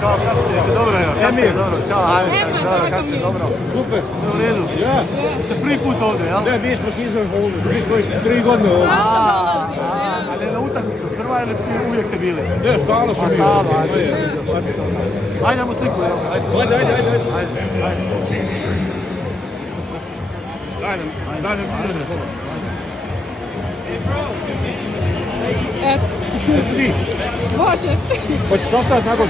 Ćao, kako ste? Jeste dobro? Kako ste? Dobro. Ćao, hajde sad. Dobro, kako ste? Dobro. Super. Sve u redu? Ja. Jeste prvi put ovdje, jel? Ne, mi smo season holders, mi smo već 3 godine ovdje. A ne na utakmicu, prva ili uvijek ste bili? Ne, stalno smo bili. Stalno, ajde. Ajde, damo sliku, evo. Ajde. Daj nam. Može. Hoćeš ostati nakon?